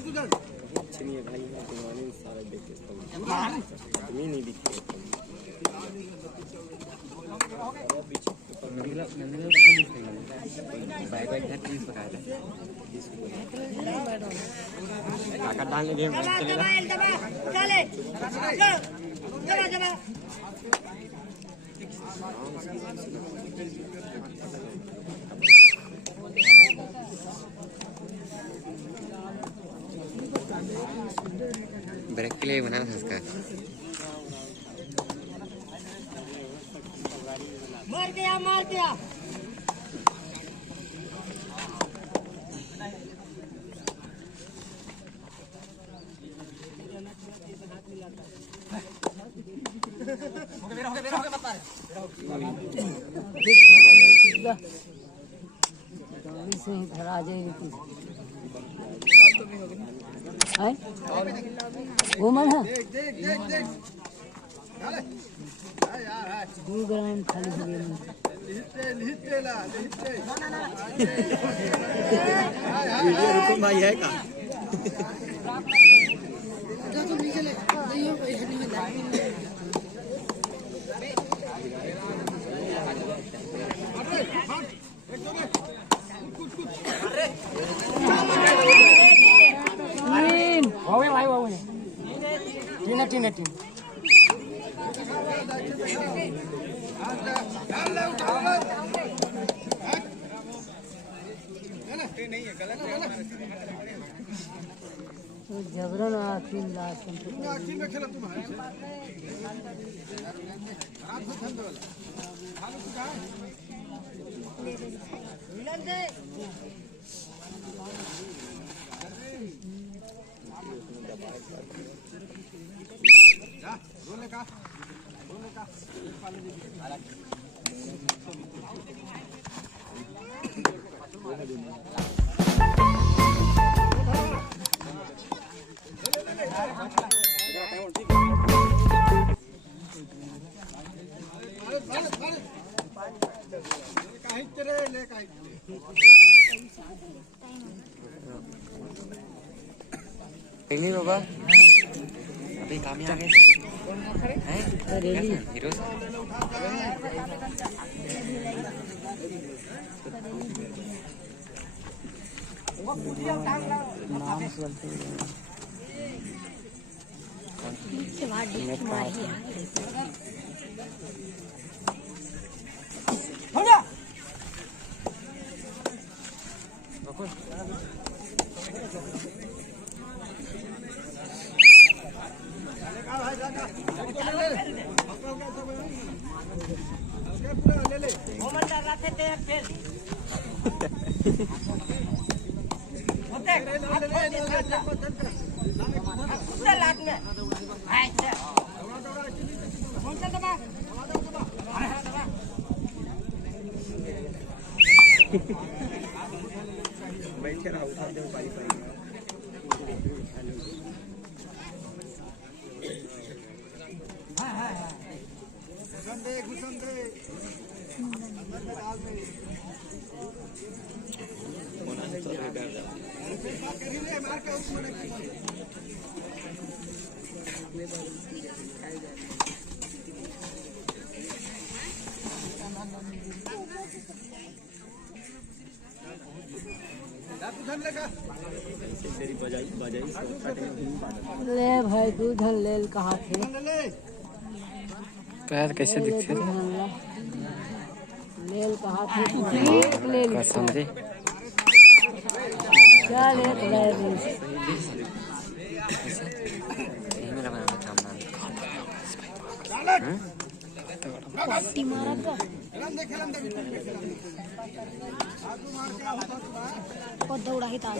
कुछ नहीं है भाई, मैं तुम्हारे सारा देख लेता हूँ, तुम्हें नहीं दिखते। काका डाल ले चलेगा। ब्रेक के लिए बना था इसका। मार गया मार गया। से ही धरा जाएगी घूमन है 2 ग्राम खाली हो गए। वीडियो रुको भाई है का तीन जबरन आखिर लास्ट में खेला तुम्हारे नहीं बाबा अभी काम में आ गए हैं हीरो बैठ कर उठा दे पाई ले भाई दूध ले कहा थे पैर कैसे दिखते ले कहा थे ले समझे क्या ले पट्टी मारा का बहुत दौड़ा ही था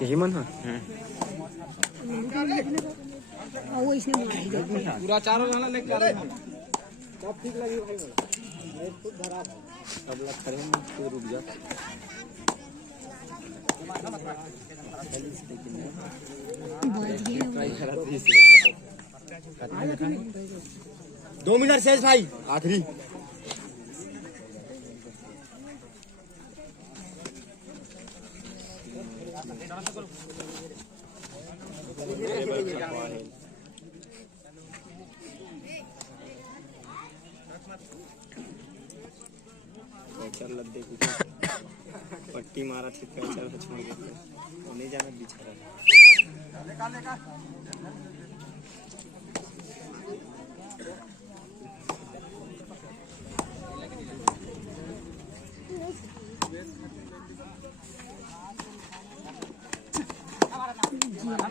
यही मन है वो इसने मारा पूरा चारों जाना लेके आ रहे हैं सब ठीक लगी भाई मैं खुद धरा अब लग करें तो रुक जा ट्राई करा 2 मिनट शेष भाई आखिरी पट्टी मारा थी पैचर छोड़ के नहीं जाना बेचारा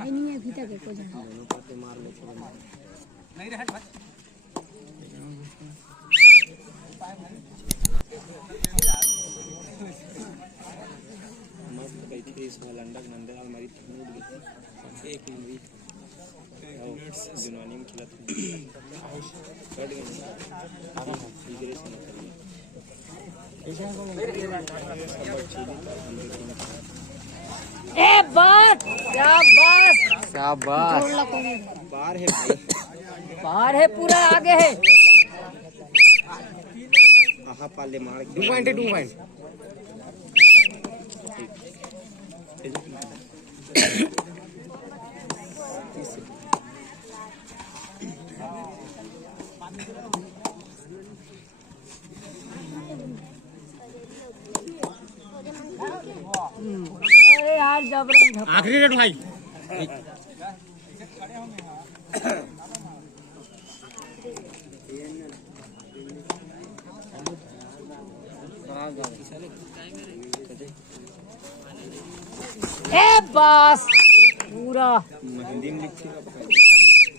नहीं है अभी तक को जाना दोनों पाते मार ले नहीं रहे भाई मस्त गई थी इसमें लंडक नंदे और हमारी टूट गई एक मूवी जुनवानी में खिला था कट गई इधर से निकल ए बस क्या बस शाबाश छोड़ ला कोई बाहर है भाई बाहर है पूरा आगे है आहा पाले मार 2 पॉइंट 2 पॉइंट अरे यार जबरन आखिरी रेट भाई ए बस पूरा हिंदी में लिखिएगा